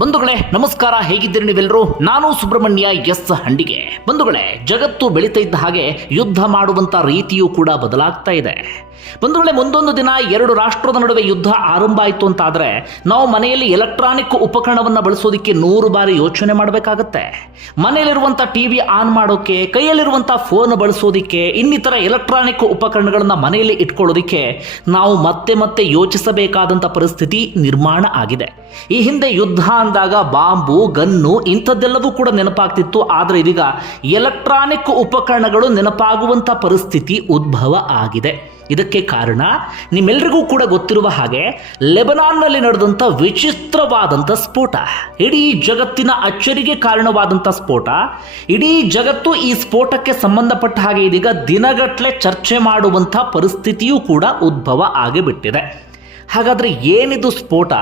ಬಂಧುಗಳೇ, ನಮಸ್ಕಾರ, ಹೇಗಿದ್ದೀರಿ ನೀವೆಲ್ಲರೂ? ನಾನು ಸುಬ್ರಹ್ಮಣ್ಯ ಎಸ್ ಹಂಡಿಗೆ. ಬಂಧುಗಳೇ, ಜಗತ್ತು ಬೆಳೀತಾ ಇದ್ದ ಹಾಗೆ ಯುದ್ಧ ಮಾಡುವಂತ ರೀತಿಯೂ ಕೂಡ ಬದಲಾಗ್ತಾ ಇದೆ. ಬಂಧುಗಳೇ, ಮುಂದೊಂದು ದಿನ ಎರಡು ರಾಷ್ಟ್ರದ ನಡುವೆ ಯುದ್ಧ ಆರಂಭ ಆಯಿತು ಅಂತ ಆದರೆ ನಾವು ಮನೆಯಲ್ಲಿ ಎಲೆಕ್ಟ್ರಾನಿಕ್ ಉಪಕರಣವನ್ನು ಬಳಸೋದಕ್ಕೆ ನೂರು ಬಾರಿ ಯೋಚನೆ ಮಾಡಬೇಕಾಗತ್ತೆ. ಮನೆಯಲ್ಲಿರುವಂಥ ಟಿ ವಿ ಆನ್ ಮಾಡೋಕ್ಕೆ ಕೈಯಲ್ಲಿರುವಂಥ ಫೋನ್ ಬಳಸೋದಕ್ಕೆ, ಇನ್ನಿತರ ಎಲೆಕ್ಟ್ರಾನಿಕ್ ಉಪಕರಣಗಳನ್ನು ಮನೆಯಲ್ಲಿ ಇಟ್ಕೊಳ್ಳೋದಕ್ಕೆ ನಾವು ಮತ್ತೆ ಮತ್ತೆ ಯೋಚಿಸಬೇಕಾದಂಥ ಪರಿಸ್ಥಿತಿ ನಿರ್ಮಾಣ ಆಗಿದೆ. ಈ ಹಿಂದೆ ಯುದ್ಧ ಅಂದಾಗ ಬಾಂಬು, ಗನ್ನು ಇಂಥದ್ದೆಲ್ಲವೂ ಕೂಡ ನೆನಪಾಗ್ತಿತ್ತು. ಆದರೆ ಇದೀಗ ಎಲೆಕ್ಟ್ರಾನಿಕ್ ಉಪಕರಣಗಳು ನೆನಪಾಗುವಂಥ ಪರಿಸ್ಥಿತಿ ಉದ್ಭವ ಆಗಿದೆ. ಇದಕ್ಕೆ ಕಾರಣ ನಿಮ್ಮೆಲ್ಲರಿಗೂ ಕೂಡ ಗೊತ್ತಿರುವ ಹಾಗೆ ಲೆಬನಾನ್ನಲ್ಲಿ ನಡೆದಂಥ ವಿಚಿತ್ರವಾದಂಥ ಸ್ಫೋಟ. ಇಡೀ ಜಗತ್ತಿನ ಅಚ್ಚರಿಗೆ ಕಾರಣವಾದಂಥ ಸ್ಫೋಟ. ಇಡೀ ಜಗತ್ತು ಈ ಸ್ಫೋಟಕ್ಕೆ ಸಂಬಂಧಪಟ್ಟ ಹಾಗೆ ಇದೀಗ ದಿನಗಟ್ಟಲೆ ಚರ್ಚೆ ಮಾಡುವಂಥ ಪರಿಸ್ಥಿತಿಯೂ ಕೂಡ ಉದ್ಭವ ಆಗಿಬಿಟ್ಟಿದೆ. ಹಾಗಾದ್ರೆ ಏನಿದು ಸ್ಫೋಟ?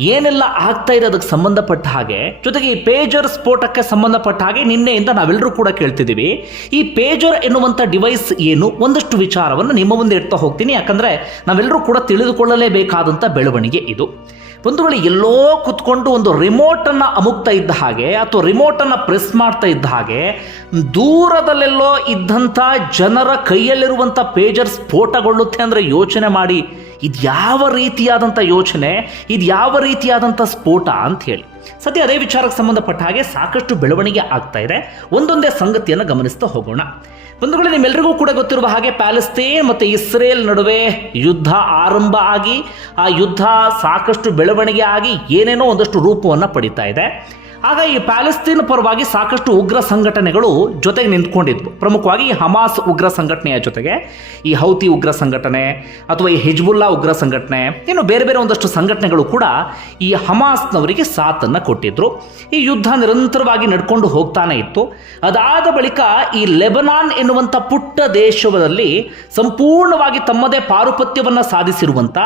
ಏನೆಲ್ಲ ಆಗ್ತಾ ಇದೆ ಅದಕ್ಕೆ ಸಂಬಂಧಪಟ್ಟ ಹಾಗೆ? ಜೊತೆಗೆ ಈ ಪೇಜರ್ ಸ್ಫೋಟಕ್ಕೆ ಸಂಬಂಧಪಟ್ಟ ಹಾಗೆ ನಿನ್ನೆಯಿಂದ ನಾವೆಲ್ಲರೂ ಕೂಡ ಕೇಳ್ತಿದ್ದೀವಿ. ಈ ಪೇಜರ್ ಎನ್ನುವಂಥ ಡಿವೈಸ್ ಏನು? ಒಂದಷ್ಟು ವಿಚಾರವನ್ನು ನಿಮ್ಮ ಮುಂದೆ ಇಡ್ತಾ ಹೋಗ್ತೀನಿ. ಯಾಕಂದರೆ ನಾವೆಲ್ಲರೂ ಕೂಡ ತಿಳಿದುಕೊಳ್ಳಲೇಬೇಕಾದಂಥ ಬೆಳವಣಿಗೆ ಇದು. ಒಂದು ವೇಳೆ ಎಲ್ಲೋ ಕುತ್ಕೊಂಡು ಒಂದು ರಿಮೋಟನ್ನು ಅಮುಕ್ತಾ ಇದ್ದ ಹಾಗೆ, ಅಥವಾ ರಿಮೋಟನ್ನು ಪ್ರೆಸ್ ಮಾಡ್ತಾ ಇದ್ದ ಹಾಗೆ, ದೂರದಲ್ಲೆಲ್ಲೋ ಇದ್ದಂಥ ಜನರ ಕೈಯಲ್ಲಿರುವಂಥ ಪೇಜರ್ ಸ್ಫೋಟಗೊಳ್ಳುತ್ತೆ ಅಂದರೆ ಯೋಚನೆ ಮಾಡಿ. ಇದು ಯಾವ ರೀತಿಯಾದಂಥ ಯೋಚನೆ, ಇದು ಯಾವ ರೀತಿಯಾದಂಥ ಸ್ಫೋಟ ಅಂತ ಹೇಳಿ. ಸದ್ಯ ಅದೇ ವಿಚಾರಕ್ಕೆ ಸಂಬಂಧಪಟ್ಟ ಹಾಗೆ ಸಾಕಷ್ಟು ಬೆಳವಣಿಗೆ ಆಗ್ತಾ ಇದೆ. ಒಂದೊಂದೇ ಸಂಗತಿಯನ್ನು ಗಮನಿಸ್ತಾ ಹೋಗೋಣ. ಬಂಧುಗಳೇ ನಿಮ್ಮೆಲ್ಲರಿಗೂ ಕೂಡ ಗೊತ್ತಿರುವ ಹಾಗೆ ಪ್ಯಾಲೆಸ್ತೀನ್ ಮತ್ತು ಇಸ್ರೇಲ್ ನಡುವೆ ಯುದ್ಧ ಆರಂಭ ಆಗಿ, ಆ ಯುದ್ಧ ಸಾಕಷ್ಟು ಬೆಳವಣಿಗೆ ಆಗಿ ಏನೇನೋ ಒಂದಷ್ಟು ರೂಪವನ್ನು ಪಡಿತಾ ಇದೆ. ಆಗ ಈ ಪ್ಯಾಲೆಸ್ತೀನ್ ಪರವಾಗಿ ಸಾಕಷ್ಟು ಉಗ್ರ ಸಂಘಟನೆಗಳು ಜೊತೆಗೆ ನಿಂತ್ಕೊಂಡಿದ್ವು. ಪ್ರಮುಖವಾಗಿ ಹಮಾಸ್ ಉಗ್ರ ಸಂಘಟನೆಯ ಜೊತೆಗೆ ಈ ಹೌತಿ ಉಗ್ರ ಸಂಘಟನೆ ಅಥವಾ ಈ ಹಿಜ್ಬುಲ್ಲಾ ಉಗ್ರ ಸಂಘಟನೆ, ಇನ್ನು ಬೇರೆ ಬೇರೆ ಒಂದಷ್ಟು ಸಂಘಟನೆಗಳು ಕೂಡ ಈ ಹಮಾಸ್ನವರಿಗೆ ಸಾಥನ್ನು ಕೊಟ್ಟಿದ್ರು. ಈ ಯುದ್ಧ ನಿರಂತರವಾಗಿ ನಡ್ಕೊಂಡು ಹೋಗ್ತಾನೆ ಇತ್ತು. ಅದಾದ ಬಳಿಕ ಈ ಲೆಬನಾನ್ ಎನ್ನುವಂಥ ಪುಟ್ಟ ದೇಶದಲ್ಲಿ ಸಂಪೂರ್ಣವಾಗಿ ತಮ್ಮದೇ ಪಾರುಪತ್ಯವನ್ನು ಸಾಧಿಸಿರುವಂಥ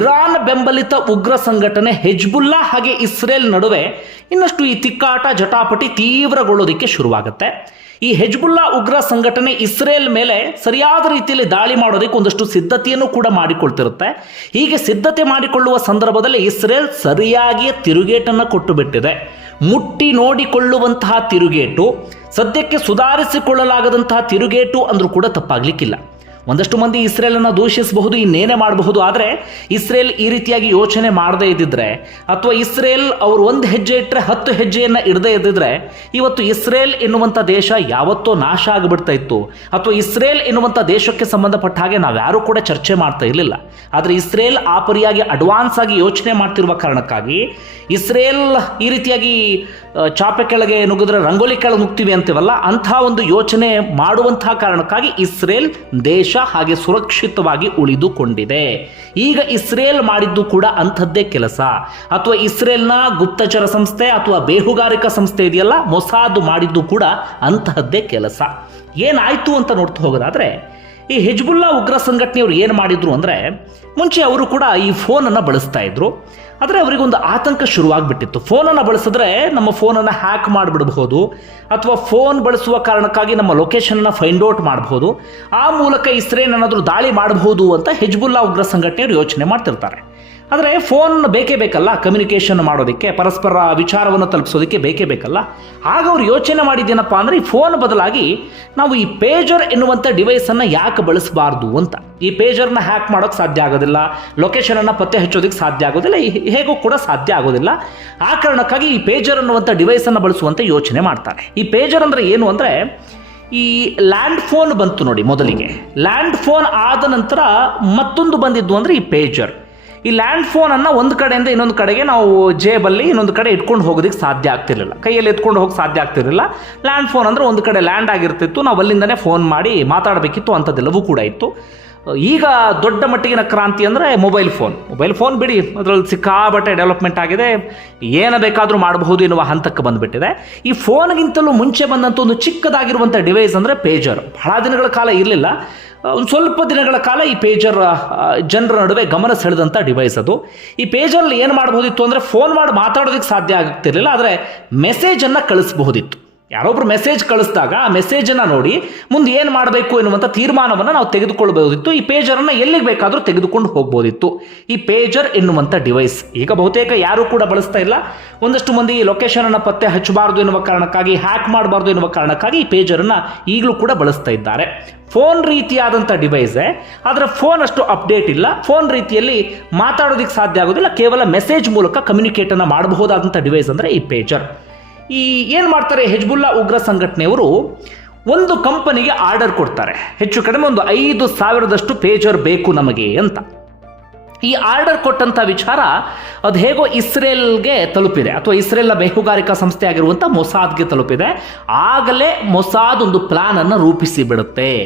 ಇರಾನ್ ಬೆಂಬಲಿತ ಉಗ್ರ ಸಂಘಟನೆ ಹೆಜ್ಬುಲ್ಲಾ ಹಾಗೆ ಇಸ್ರೇಲ್ ನಡುವೆ ಇನ್ನಷ್ಟು ಈ ತಿಕ್ಕಾಟ ಜಟಾಪಟಿ ತೀವ್ರಗೊಳ್ಳೋದಕ್ಕೆ ಶುರುವಾಗುತ್ತೆ. ಈ ಹೆಜ್ಬುಲ್ಲಾ ಉಗ್ರ ಸಂಘಟನೆ ಇಸ್ರೇಲ್ ಮೇಲೆ ಸರಿಯಾದ ರೀತಿಯಲ್ಲಿ ದಾಳಿ ಮಾಡೋದಕ್ಕೆ ಒಂದಷ್ಟು ಸಿದ್ಧತೆಯನ್ನು ಕೂಡ ಮಾಡಿಕೊಳ್ತಿರುತ್ತೆ. ಹೀಗೆ ಸಿದ್ಧತೆ ಮಾಡಿಕೊಳ್ಳುವ ಸಂದರ್ಭದಲ್ಲಿ ಇಸ್ರೇಲ್ ಸರಿಯಾಗಿಯೇ ತಿರುಗೇಟನ್ನು ಕೊಟ್ಟು ಬಿಟ್ಟಿದೆ ಮುಟ್ಟಿ ನೋಡಿಕೊಳ್ಳುವಂತಹ ತಿರುಗೇಟು, ಸದ್ಯಕ್ಕೆ ಸುಧಾರಿಸಿಕೊಳ್ಳಲಾಗದಂತಹ ತಿರುಗೇಟು ಅಂದರೂ ಕೂಡ ತಪ್ಪಾಗ್ಲಿಕ್ಕಿಲ್ಲ. ಒಂದಷ್ಟು ಮಂದಿ ಇಸ್ರೇಲನ್ನು ದೂಷಿಸಬಹುದು, ಇನ್ನೇನೇ ಮಾಡಬಹುದು, ಆದರೆ ಇಸ್ರೇಲ್ ಈ ರೀತಿಯಾಗಿ ಯೋಚನೆ ಮಾಡದೇ ಇದ್ದಿದ್ರೆ, ಅಥವಾ ಇಸ್ರೇಲ್ ಅವರು ಒಂದು ಹೆಜ್ಜೆ ಇಟ್ಟರೆ ಹತ್ತು ಹೆಜ್ಜೆಯನ್ನು ಇಡದೇ ಇದ್ದಿದ್ರೆ, ಇವತ್ತು ಇಸ್ರೇಲ್ ಎನ್ನುವಂಥ ದೇಶ ಯಾವತ್ತೋ ನಾಶ ಆಗಿಬಿಡ್ತಾ ಇತ್ತು. ಅಥವಾ ಇಸ್ರೇಲ್ ಎನ್ನುವಂಥ ದೇಶಕ್ಕೆ ಸಂಬಂಧಪಟ್ಟ ಹಾಗೆ ನಾವ್ಯಾರೂ ಕೂಡ ಚರ್ಚೆ ಮಾಡ್ತಾ ಇರಲಿಲ್ಲ. ಆದರೆ ಇಸ್ರೇಲ್ ಆ ಪರಿಯಾಗಿ ಅಡ್ವಾನ್ಸ್ ಆಗಿ ಯೋಚನೆ ಮಾಡ್ತಿರುವ ಕಾರಣಕ್ಕಾಗಿ ಇಸ್ರೇಲ್ ಈ ರೀತಿಯಾಗಿ ಚಾಪೆ ಕೆಳಗೆ ನುಗ್ಗಿದ್ರೆ ರಂಗೋಲಿ ಕೆಳಗೆ ನುಗ್ತೀವಿ ಅಂತೀವಲ್ಲ, ಅಂಥ ಒಂದು ಯೋಚನೆ ಮಾಡುವಂತಹ ಕಾರಣಕ್ಕಾಗಿ ಇಸ್ರೇಲ್ ದೇಶ ಹಾಗೆ ಸುರಕ್ಷಿತವಾಗಿ ಉಳಿದುಕೊಂಡಿದೆ. ಈಗ ಇಸ್ರೇಲ್ ಮಾಡಿದ್ದು ಕೂಡ ಅಂಥದ್ದೇ ಕೆಲಸ. ಅಥವಾ ಇಸ್ರೇಲ್ನ ಗುಪ್ತಚರ ಸಂಸ್ಥೆ ಅಥವಾ ಬೇಹುಗಾರಿಕಾ ಸಂಸ್ಥೆ ಇದೆಯಲ್ಲ, ಮೊಸಾದು ಮಾಡಿದ್ದು ಕೂಡ ಅಂತಹದ್ದೇ ಕೆಲಸ. ಏನಾಯ್ತು ಅಂತ ನೋಡ್ತಾ ಹೋಗೋದಾದ್ರೆ ಈ ಹಿಜ್ಬುಲ್ಲಾ ಉಗ್ರ ಸಂಘಟನೆಯವರು ಏನು ಮಾಡಿದ್ರು ಅಂದರೆ, ಮುಂಚೆ ಅವರು ಕೂಡ ಈ ಫೋನನ್ನು ಬಳಸ್ತಾ ಇದ್ರು. ಆದರೆ ಅವರಿಗೊಂದು ಆತಂಕ ಶುರುವಾಗಿಬಿಟ್ಟಿತ್ತು. ಫೋನನ್ನು ಬಳಸಿದ್ರೆ ನಮ್ಮ ಫೋನನ್ನು ಹ್ಯಾಕ್ ಮಾಡಿಬಿಡಬಹುದು, ಅಥವಾ ಫೋನ್ ಬಳಸುವ ಕಾರಣಕ್ಕಾಗಿ ನಮ್ಮ ಲೊಕೇಶನ್ನ ಫೈಂಡ್ ಔಟ್ ಮಾಡಬಹುದು, ಆ ಮೂಲಕ ಇಸ್ರೇಲ್ ಏನಾದರೂ ದಾಳಿ ಮಾಡಬಹುದು ಅಂತ ಹಿಜ್ಬುಲ್ಲಾ ಉಗ್ರ ಸಂಘಟನೆಯವರು ಯೋಚನೆ ಮಾಡ್ತಿರ್ತಾರೆ. ಆದರೆ ಫೋನ್ ಬೇಕೇ ಬೇಕಲ್ಲ ಕಮ್ಯುನಿಕೇಷನ್ ಮಾಡೋದಕ್ಕೆ, ಪರಸ್ಪರ ವಿಚಾರವನ್ನು ತಲುಪಿಸೋದಕ್ಕೆ ಬೇಕೇ ಬೇಕಲ್ಲ. ಆಗ ಅವ್ರು ಯೋಚನೆ ಮಾಡಿದ್ದೇನಪ್ಪ ಅಂದರೆ ಈ ಫೋನ್ ಬದಲಾಗಿ ನಾವು ಈ ಪೇಜರ್ ಎನ್ನುವಂಥ ಡಿವೈಸನ್ನು ಯಾಕೆ ಬಳಸಬಾರ್ದು ಅಂತ. ಈ ಪೇಜರ್ನ ಹ್ಯಾಕ್ ಮಾಡೋಕ್ಕೆ ಸಾಧ್ಯ ಆಗೋದಿಲ್ಲ ಲೊಕೇಶನನ್ನು ಪತ್ತೆ ಹಚ್ಚೋದಕ್ಕೆ ಸಾಧ್ಯ ಆಗೋದಿಲ್ಲ ಹೇಗೂ ಕೂಡ ಸಾಧ್ಯ ಆಗೋದಿಲ್ಲ. ಆ ಕಾರಣಕ್ಕಾಗಿ ಈ ಪೇಜರ್ ಅನ್ನುವಂಥ ಡಿವೈಸನ್ನು ಬಳಸುವಂತೆ ಯೋಚನೆ ಮಾಡ್ತಾರೆ. ಈ ಪೇಜರ್ ಅಂದರೆ ಏನು ಅಂದರೆ, ಈ ಲ್ಯಾಂಡ್ ಫೋನ್ ಬಂತು ನೋಡಿ ಮೊದಲಿಗೆ. ಲ್ಯಾಂಡ್ ಫೋನ್ ಆದ ನಂತರ ಮತ್ತೊಂದು ಬಂದಿದ್ದು ಅಂದರೆ ಈ ಪೇಜರ್ ಈ ಲ್ಯಾಂಡ್ ಫೋನನ್ನು ಒಂದು ಕಡೆಯಿಂದ ಇನ್ನೊಂದು ಕಡೆಗೆ ನಾವು ಜೇಬಲ್ಲಿ ಇನ್ನೊಂದು ಕಡೆ ಇಟ್ಕೊಂಡು ಹೋಗೋದಕ್ಕೆ ಸಾಧ್ಯ ಆಗ್ತಿರಲಿಲ್ಲ. ಕೈಯಲ್ಲಿ ಎತ್ಕೊಂಡು ಹೋಗಿ ಸಾಧ್ಯ ಆಗ್ತಿರಲಿಲ್ಲ. ಲ್ಯಾಂಡ್ ಫೋನ್ ಅಂದರೆ ಒಂದು ಕಡೆ ಲ್ಯಾಂಡ್ ಆಗಿರ್ತಿತ್ತು. ನಾವು ಅಲ್ಲಿಂದನೇ ಫೋನ್ ಮಾಡಿ ಮಾತಾಡಬೇಕಿತ್ತು, ಅಂಥದ್ದೆಲ್ಲವೂ ಕೂಡ ಇತ್ತು. ಈಗ ದೊಡ್ಡ ಮಟ್ಟಿಗಿನ ಕ್ರಾಂತಿ ಅಂದರೆ ಮೊಬೈಲ್ ಫೋನ್. ಮೊಬೈಲ್ ಫೋನ್ ಬಿಡಿ, ಅದರಲ್ಲಿ ಸಿಕ್ಕಾಬಟ್ಟೆ ಡೆವಲಪ್ಮೆಂಟ್ ಆಗಿದೆ. ಏನು ಬೇಕಾದರೂ ಮಾಡಬಹುದು ಎನ್ನುವ ಹಂತಕ್ಕೆ ಬಂದುಬಿಟ್ಟಿದೆ. ಈ ಫೋನ್ಗಿಂತಲೂ ಮುಂಚೆ ಬಂದಂಥ ಒಂದು ಚಿಕ್ಕದಾಗಿರುವಂಥ ಡಿವೈಸ್ ಅಂದರೆ ಪೇಜರ್. ಬಹಳ ದಿನಗಳ ಕಾಲ ಇರಲಿಲ್ಲ. ಒಂದು ಸ್ವಲ್ಪ ದಿನಗಳ ಕಾಲ ಈ ಪೇಜರ್ ಜನರ ನಡುವೆ ಗಮನ ಸೆಳೆದಂಥ ಡಿವೈಸ್ ಅದು. ಈ ಪೇಜರಲ್ಲಿ ಏನು ಮಾಡ್ಬೋದಿತ್ತು ಅಂದರೆ ಫೋನ್ ಮಾಡಿ ಮಾತಾಡೋದಕ್ಕೆ ಸಾಧ್ಯ ಆಗ್ತಿರಲಿಲ್ಲ, ಆದರೆ ಮೆಸೇಜನ್ನು ಕಳಿಸಬಹುದಿತ್ತು. ಯಾರೊಬ್ರು ಮೆಸೇಜ್ ಕಳಿಸಿದಾಗ ಆ ಮೆಸೇಜನ್ನು ನೋಡಿ ಮುಂದೆ ಏನು ಮಾಡಬೇಕು ಎನ್ನುವಂಥ ತೀರ್ಮಾನವನ್ನು ನಾವು ತೆಗೆದುಕೊಳ್ಳಬಹುದಿತ್ತು. ಈ ಪೇಜರನ್ನು ಎಲ್ಲಿಗೆ ಬೇಕಾದರೂ ತೆಗೆದುಕೊಂಡು ಹೋಗ್ಬೋದಿತ್ತು. ಈ ಪೇಜರ್ ಎನ್ನುವಂಥ ಡಿವೈಸ್ ಈಗ ಬಹುತೇಕ ಯಾರೂ ಕೂಡ ಬಳಸ್ತಾ ಇಲ್ಲ. ಒಂದಷ್ಟು ಮಂದಿ ಲೊಕೇಶನನ್ನು ಪತ್ತೆ ಹಚ್ಚಬಾರ್ದು ಎನ್ನುವ ಕಾರಣಕ್ಕಾಗಿ ಹ್ಯಾಕ್ ಮಾಡಬಾರ್ದು ಎನ್ನುವ ಕಾರಣಕ್ಕಾಗಿ ಈ ಪೇಜರನ್ನು ಈಗಲೂ ಕೂಡ ಬಳಸ್ತಾ ಇದ್ದಾರೆ. ಫೋನ್ ರೀತಿಯಾದಂಥ ಡಿವೈಸೇ ಆದರೆ ಫೋನ್ ಅಷ್ಟು ಅಪ್ಡೇಟ್ ಇಲ್ಲ. ಫೋನ್ ರೀತಿಯಲ್ಲಿ ಮಾತಾಡೋದಕ್ಕೆ ಸಾಧ್ಯ ಆಗೋದಿಲ್ಲ. ಕೇವಲ ಮೆಸೇಜ್ ಮೂಲಕ ಕಮ್ಯುನಿಕೇಟನ್ನು ಮಾಡಬಹುದಾದಂಥ ಡಿವೈಸ್ ಅಂದರೆ ಈ ಪೇಜರ್ ಈ ಏನು ಮಾಡ್ತಾರೆ ಹೆಜ್ಬುಲ್ಲಾ ಉಗ್ರ ಸಂಘಟನೆಯವರು? ಒಂದು ಕಂಪನಿಗೆ ಆರ್ಡರ್ ಕೊಡ್ತಾರೆ. ಹೆಚ್ಚು ಕಡಿಮೆ ಒಂದು ಐದು ಸಾವಿರದಷ್ಟು ಪೇಜರ್ ಬೇಕು ನಮಗೆ ಅಂತ. ಈ ಆರ್ಡರ್ ಕೊಟ್ಟಂಥ ವಿಚಾರ ಅದು ಹೇಗೋ ಇಸ್ರೇಲ್ಗೆ ತಲುಪಿದೆ. ಅಥವಾ ಇಸ್ರೇಲ್ನ ಬೇಹುಗಾರಿಕಾ ಸಂಸ್ಥೆ ಆಗಿರುವಂಥ ಮೊಸಾದ್ಗೆ ತಲುಪಿದೆ. ಆಗಲೇ ಮೊಸಾದ್ ಒಂದು ಪ್ಲಾನ್ ಅನ್ನು ರೂಪಿಸಿ ಬಿಡುತ್ತೆ.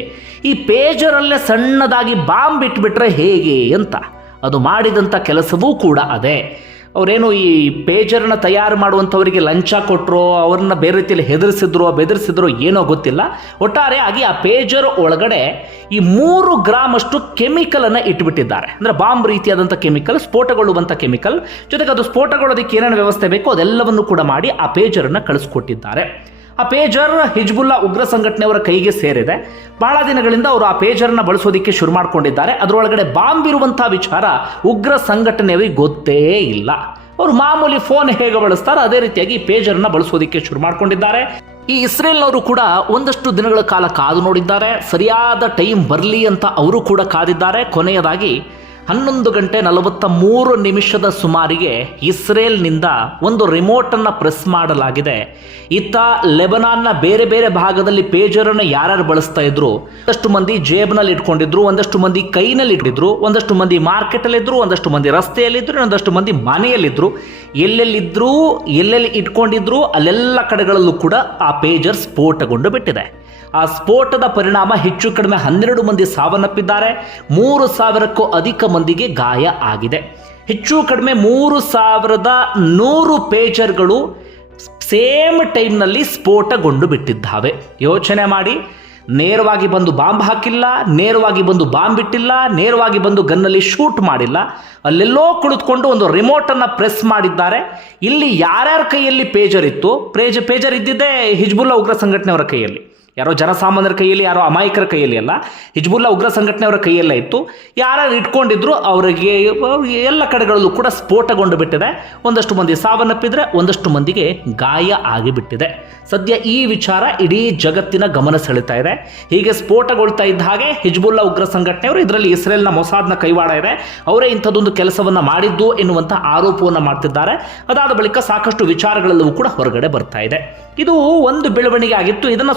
ಈ ಪೇಜರಲ್ಲೇ ಸಣ್ಣದಾಗಿ ಬಾಂಬ್ ಇಟ್ಬಿಟ್ರೆ ಹೇಗೆ ಅಂತ. ಅದು ಮಾಡಿದಂಥ ಕೆಲಸವೂ ಕೂಡ ಅದೇ. ಅವರೇನು ಈ ಪೇಜರ್ನ ತಯಾರು ಮಾಡುವಂಥವರಿಗೆ ಲಂಚ ಕೊಟ್ಟರು ಅವ್ರನ್ನ ಬೇರೆ ರೀತಿಯಲ್ಲಿ ಹೆದರಿಸಿದ್ರು, ಬೆದರಿಸಿದ್ರು ಏನೋ ಗೊತ್ತಿಲ್ಲ. ಒಟ್ಟಾರೆ ಆಗಿ ಆ ಪೇಜರ್ ಒಳಗಡೆ ಈ ಮೂರು ಗ್ರಾಮ್ ಅಷ್ಟು ಕೆಮಿಕಲನ್ನು ಇಟ್ಬಿಟ್ಟಿದ್ದಾರೆ. ಅಂದರೆ ಬಾಂಬ್ ರೀತಿಯಾದಂಥ ಕೆಮಿಕಲ್ ಸ್ಫೋಟಗೊಳ್ಳುವಂಥ ಕೆಮಿಕಲ್ ಜೊತೆಗೆ ಅದು ಸ್ಫೋಟಗೊಳ್ಳೋದಕ್ಕೆ ಏನೇನು ವ್ಯವಸ್ಥೆ ಬೇಕೋ ಅದೆಲ್ಲವನ್ನು ಕೂಡ ಮಾಡಿ ಆ ಪೇಜರನ್ನು ಕಳಿಸ್ಕೊಟ್ಟಿದ್ದಾರೆ. ಆ ಪೇಜರ್ ಹಿಜ್ಬುಲ್ಲಾ ಉಗ್ರ ಸಂಘಟನೆಯವರ ಕೈಗೆ ಸೇರಿದೆ. ಬಹಳ ದಿನಗಳಿಂದ ಅವರು ಆ ಪೇಜರ್ನ ಬಳಸೋದಕ್ಕೆ ಶುರು ಮಾಡಿಕೊಂಡಿದ್ದಾರೆ. ಅದರೊಳಗಡೆ ಬಾಂಬ್ ಇರುವಂತಹ ವಿಚಾರ ಉಗ್ರ ಸಂಘಟನೆಯವರಿಗೆ ಗೊತ್ತೇ ಇಲ್ಲ. ಅವರು ಮಾಮೂಲಿ ಫೋನ್ ಹೇಗೆ ಬಳಸ್ತಾರೆ ಅದೇ ರೀತಿಯಾಗಿ ಪೇಜರ್ ಪೇಜರ್ನ ಬಳಸೋದಕ್ಕೆ ಶುರು ಮಾಡಿಕೊಂಡಿದ್ದಾರೆ. ಈ ಇಸ್ರೇಲ್ನವರು ಕೂಡ ಒಂದಷ್ಟು ದಿನಗಳ ಕಾಲ ಕಾದು ನೋಡಿದ್ದಾರೆ. ಸರಿಯಾದ ಟೈಮ್ ಬರಲಿ ಅಂತ ಅವರು ಕೂಡ ಕಾದಿದ್ದಾರೆ. ಕೊನೆಯದಾಗಿ ಹನ್ನೊಂದು ಗಂಟೆ ನಲವತ್ತ ಮೂರು ನಿಮಿಷದ ಸುಮಾರಿಗೆ ಇಸ್ರೇಲ್ನಿಂದ ಒಂದು ರಿಮೋಟನ್ನು ಪ್ರೆಸ್ ಮಾಡಲಾಗಿದೆ. ಇತ್ತ ಲೆಬನಾನ್ನ ಬೇರೆ ಬೇರೆ ಭಾಗದಲ್ಲಿ ಪೇಜರನ್ನು ಯಾರ್ಯಾರು ಬಳಸ್ತಾ ಇದ್ರು? ಒಂದಷ್ಟು ಮಂದಿ ಜೇಬ್ನಲ್ಲಿ ಇಟ್ಕೊಂಡಿದ್ರು, ಒಂದಷ್ಟು ಮಂದಿ ಕೈನಲ್ಲಿ ಇಟ್ಟಿದ್ರು ಒಂದಷ್ಟು ಮಂದಿ ಮಾರ್ಕೆಟಲ್ಲಿದ್ದರು ಒಂದಷ್ಟು ಮಂದಿ ರಸ್ತೆಯಲ್ಲಿದ್ದರು ಒಂದಷ್ಟು ಮಂದಿ ಮನೆಯಲ್ಲಿದ್ದರು ಎಲ್ಲೆಲ್ಲಿದ್ದರೂ ಎಲ್ಲೆಲ್ಲಿ ಇಟ್ಕೊಂಡಿದ್ರು, ಅಲ್ಲೆಲ್ಲ ಕಡೆಗಳಲ್ಲೂ ಕೂಡ ಆ ಪೇಜರ್ ಸ್ಫೋಟಗೊಂಡು ಬಿಟ್ಟಿದೆ. ಆ ಸ್ಫೋಟದ ಪರಿಣಾಮ ಹೆಚ್ಚು ಕಡಿಮೆ ಹನ್ನೆರಡು ಮಂದಿ ಸಾವನ್ನಪ್ಪಿದ್ದಾರೆ. ಮೂರು ಸಾವಿರಕ್ಕೂ ಅಧಿಕ ಮಂದಿಗೆ ಗಾಯ ಆಗಿದೆ. ಹೆಚ್ಚು ಕಡಿಮೆ ಮೂರು ಸಾವಿರದ ನೂರು ಪೇಜರ್ಗಳು ಸೇಮ್ ಟೈಮ್ನಲ್ಲಿ ಸ್ಫೋಟಗೊಂಡು ಬಿಟ್ಟಿದ್ದಾವೆ. ಯೋಚನೆ ಮಾಡಿ. ನೇರವಾಗಿ ಬಂದು ಬಾಂಬ್ ಹಾಕಿಲ್ಲ, ನೇರವಾಗಿ ಬಂದು ಬಾಂಬ್ ಬಿಟ್ಟಿಲ್ಲ, ನೇರವಾಗಿ ಬಂದು ಗನ್ನಲ್ಲಿ ಶೂಟ್ ಮಾಡಿಲ್ಲ. ಅಲ್ಲೆಲ್ಲೋ ಕುಳಿತುಕೊಂಡು ಒಂದು ರಿಮೋಟನ್ನು ಪ್ರೆಸ್ ಮಾಡಿದ್ದಾರೆ. ಇಲ್ಲಿ ಯಾರ್ಯಾರ ಕೈಯಲ್ಲಿ ಪೇಜರ್ ಇತ್ತು? ಪೇಜ್, ಪೇಜರ್ ಇದ್ದಿದ್ದೇ ಹಿಜ್ಬುಲ್ಲಾ ಉಗ್ರ ಸಂಘಟನೆಯವರ ಕೈಯಲ್ಲಿ. ಯಾರೋ ಜನಸಾಮಾನ್ಯರ ಕೈಯಲ್ಲಿ, ಯಾರೋ ಅಮಾಯಕರ ಕೈಯಲ್ಲಿ ಅಲ್ಲ, ಹಿಜ್ಬುಲ್ಲಾ ಉಗ್ರ ಸಂಘಟನೆಯವರ ಕೈಯಲ್ಲೇ ಇತ್ತು. ಯಾರು ಇಟ್ಕೊಂಡಿದ್ರು ಅವರಿಗೆ ಎಲ್ಲ ಕಡೆಗಳಲ್ಲೂ ಕೂಡ ಸ್ಫೋಟಗೊಂಡು ಬಿಟ್ಟಿದೆ. ಒಂದಷ್ಟು ಮಂದಿ ಸಾವನ್ನಪ್ಪಿದ್ರೆ, ಒಂದಷ್ಟು ಮಂದಿಗೆ ಗಾಯ ಆಗಿಬಿಟ್ಟಿದೆ. ಸದ್ಯ ಈ ವಿಚಾರ ಇಡೀ ಜಗತ್ತಿನ ಗಮನ ಸೆಳೀತಾ ಇದೆ. ಹೀಗೆ ಸ್ಫೋಟಗೊಳ್ತಾ ಇದ್ದ ಹಾಗೆ ಹಿಜ್ಬುಲ್ಲಾ ಉಗ್ರ ಸಂಘಟನೆಯವರು ಇದರಲ್ಲಿ ಇಸ್ರೇಲ್ನ ಮೊಸಾದ್ನ ಕೈವಾಡ ಇದೆ. ಅವರೇ ಇಂಥದ್ದೊಂದು ಕೆಲಸವನ್ನ ಮಾಡಿದ್ದು ಎನ್ನುವಂಥ ಆರೋಪವನ್ನು ಮಾಡ್ತಿದ್ದಾರೆ. ಅದಾದ ಬಳಿಕ ಸಾಕಷ್ಟು ವಿಚಾರಗಳೆಲ್ಲವೂ ಕೂಡ ಹೊರಗಡೆ ಬರ್ತಾ ಇದೆ. ಇದು ಒಂದು ಬೆಳವಣಿಗೆ ಆಗಿತ್ತು. ಇದನ್ನು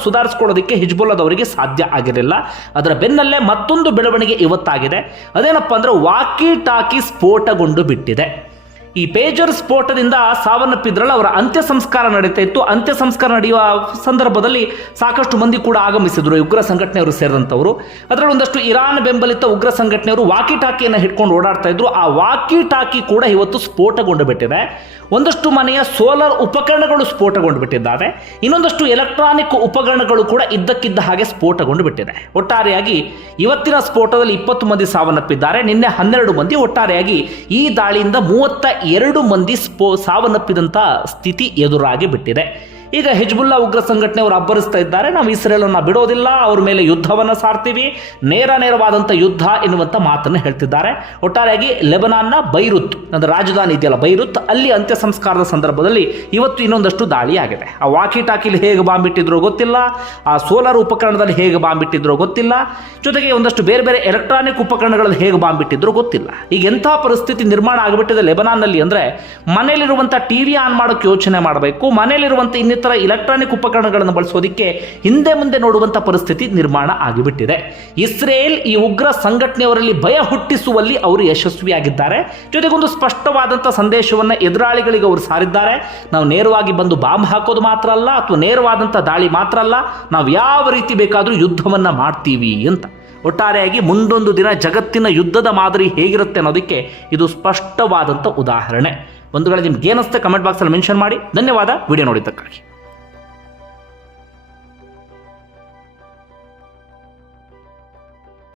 ಸುಧಾರಿಸ್ಕೊಳ್ಳೋದಕ್ಕೆ ಹಿಜ್ಬುಲ್ಲಾದವರಿಗೆ ಸಾಧ್ಯ ಆಗಿರಲಿಲ್ಲ. ಅದರ ಬೆನ್ನಲ್ಲೇ ಮತ್ತೊಂದು ಬೆಳವಣಿಗೆ ಇವತ್ತಾಗಿದೆ. ಅದೇನಪ್ಪ ಅಂದರೆ ವಾಕಿ ಟಾಕಿ ಸ್ಫೋಟಗೊಂಡು ಬಿಟ್ಟಿದೆ. ಈ ಪೇಜರ್ ಸ್ಫೋಟದಿಂದ ಸಾವನ್ನಪ್ಪಿದ್ರಲ್ಲ, ಅವರ ಅಂತ್ಯ ಸಂಸ್ಕಾರ ನಡೀತಾ ಇತ್ತು. ಅಂತ್ಯ ಸಂಸ್ಕಾರ ನಡೆಯುವ ಸಂದರ್ಭದಲ್ಲಿ ಸಾಕಷ್ಟು ಮಂದಿ ಕೂಡ ಆಗಮಿಸಿದ್ರು ಉಗ್ರ ಸಂಘಟನೆಯವರು ಸೇರಿದಂಥವರು. ಅದರಲ್ಲಿ ಒಂದಷ್ಟು ಇರಾನ್ ಬೆಂಬಲಿತ ಉಗ್ರ ಸಂಘಟನೆಯವರು ವಾಕಿ ಟಾಕಿಯನ್ನು ಹಿಡ್ಕೊಂಡು ಓಡಾಡ್ತಾ ಇದ್ರು. ಆ ವಾಕಿ ಟಾಕಿ ಕೂಡ ಇವತ್ತು ಸ್ಫೋಟಗೊಂಡು ಬಿಟ್ಟಿದೆ. ಒಂದಷ್ಟು ಮನೆಯ ಸೋಲಾರ್ ಉಪಕರಣಗಳು ಸ್ಫೋಟಗೊಂಡು ಬಿಟ್ಟಿದ್ದಾವೆ ಇನ್ನೊಂದಷ್ಟು ಎಲೆಕ್ಟ್ರಾನಿಕ್ ಉಪಕರಣಗಳು ಕೂಡ ಇದ್ದಕ್ಕಿದ್ದ ಹಾಗೆ ಸ್ಫೋಟಗೊಂಡು ಬಿಟ್ಟಿದೆ ಒಟ್ಟಾರೆಯಾಗಿ ಇವತ್ತಿನ ಸ್ಫೋಟದಲ್ಲಿ ಇಪ್ಪತ್ತು ಮಂದಿ ಸಾವನ್ನಪ್ಪಿದ್ದಾರೆ. ನಿನ್ನೆ ಹನ್ನೆರಡು ಮಂದಿ, ಒಟ್ಟಾರೆಯಾಗಿ ಈ ದಾಳಿಯಿಂದ ಮೂವತ್ತ ಎರಡು ಮಂದಿ ಸ್ಫೋ ಸಾವನ್ನಪ್ಪಿದಂಥ ಸ್ಥಿತಿ ಎದುರಾಗಿ ಬಿಟ್ಟಿದೆ ಈಗ ಹಿಜ್ಬುಲ್ಲಾ ಉಗ್ರ ಸಂಘಟನೆಯವರು ಅಬ್ಬರಿಸ್ತಾ ಇದ್ದಾರೆ. ನಾವು ಇಸ್ರೇಲನ್ನು ಬಿಡೋದಿಲ್ಲ, ಅವ್ರ ಮೇಲೆ ಯುದ್ಧವನ್ನು ಸಾರ್ತೀವಿ. ನೇರ ನೇರವಾದಂಥ ಯುದ್ಧ ಎನ್ನುವಂಥ ಮಾತನ್ನು ಹೇಳ್ತಿದ್ದಾರೆ. ಒಟ್ಟಾರೆಯಾಗಿ ಲೆಬನಾನ್ನ ಬೈರುತ್, ಅಂದರೆ ರಾಜಧಾನಿ ಇದೆಯಲ್ಲ, ಬೈರುತ್, ಅಲ್ಲಿ ಅಂತ್ಯ ಸಂಸ್ಕಾರದ ಸಂದರ್ಭದಲ್ಲಿ ಇವತ್ತು ಇನ್ನೊಂದಷ್ಟು ದಾಳಿ ಆಗಿದೆ. ಆ ವಾಕಿ ಟಾಕಿಲಿ ಹೇಗೆ ಬಾಂಬ್ ಇಟ್ಟಿದ್ರೋ ಗೊತ್ತಿಲ್ಲ, ಆ ಸೋಲಾರ್ ಉಪಕರಣದಲ್ಲಿ ಹೇಗೆ ಬಾಂಬ್ ಇಟ್ಟಿದ್ರೋ ಗೊತ್ತಿಲ್ಲ, ಜೊತೆಗೆ ಒಂದಷ್ಟು ಬೇರೆ ಬೇರೆ ಎಲೆಕ್ಟ್ರಾನಿಕ್ ಉಪಕರಣಗಳಲ್ಲಿ ಹೇಗೆ ಬಾಂಬ್ ಇಟ್ಟಿದ್ರೋ ಗೊತ್ತಿಲ್ಲ. ಈಗ ಎಂಥ ಪರಿಸ್ಥಿತಿ ನಿರ್ಮಾಣ ಆಗಿಬಿಟ್ಟಿದೆ ಲೆಬನಾನ್ನಲ್ಲಿ ಅಂದರೆ ಮನೆಯಲ್ಲಿರುವಂಥ ಟಿ ವಿ ಆನ್ ಮಾಡೋಕ್ಕೆ ಯೋಚನೆ ಮಾಡಬೇಕು ಮನೆಯಲ್ಲಿರುವಂಥ ಇಲೆಕ್ಟ್ರಾನಿಕ್ ಉಪಕರಣಗಳನ್ನು ಬಳಸೋದಕ್ಕೆ ಹಿಂದೆ ಮುಂದೆ ನೋಡುವಂಥ ಪರಿಸ್ಥಿತಿ ನಿರ್ಮಾಣ ಆಗಿಬಿಟ್ಟಿದೆ. ಇಸ್ರೇಲ್ ಈ ಉಗ್ರ ಸಂಘಟನೆಯವರಲ್ಲಿ ಭಯ ಹುಟ್ಟಿಸುವಲ್ಲಿ ಅವರು ಯಶಸ್ವಿಯಾಗಿದ್ದಾರೆ. ಜೊತೆಗೊಂದು ಸ್ಪಷ್ಟವಾದಂಥ ಸಂದೇಶವನ್ನು ಎದುರಾಳಿಗಳಿಗೆ ಅವರು ಸಾರಿದ್ದಾರೆ. ನಾವು ನೇರವಾಗಿ ಬಂದು ಬಾಂಬ್ ಹಾಕೋದು ಮಾತ್ರ ಅಲ್ಲ, ಅಥವಾ ನೇರವಾದಂಥ ದಾಳಿ ಮಾತ್ರ ಅಲ್ಲ, ನಾವು ಯಾವ ರೀತಿ ಬೇಕಾದರೂ ಯುದ್ಧವನ್ನು ಮಾಡ್ತೀವಿ ಅಂತ. ಒಟ್ಟಾರೆಯಾಗಿ ಮುಂದೊಂದು ದಿನ ಜಗತ್ತಿನ ಯುದ್ಧದ ಮಾದರಿ ಹೇಗಿರುತ್ತೆ ಅನ್ನೋದಕ್ಕೆ ಇದು ಸ್ಪಷ್ಟವಾದಂಥ ಉದಾಹರಣೆ. ಒಂದು ವೇಳೆ ನಿಮ್ಗೆ ಕಾಮೆಂಟ್ ಕಮೆಂಟ್ ಬಾಕ್ಸಲ್ಲಿ ಮೆನ್ಷನ್ ಮಾಡಿ. ಧನ್ಯವಾದ. ವಿಡಿಯೋ ನೋಡಿದ್ದಕ್ಕಾಗಿ.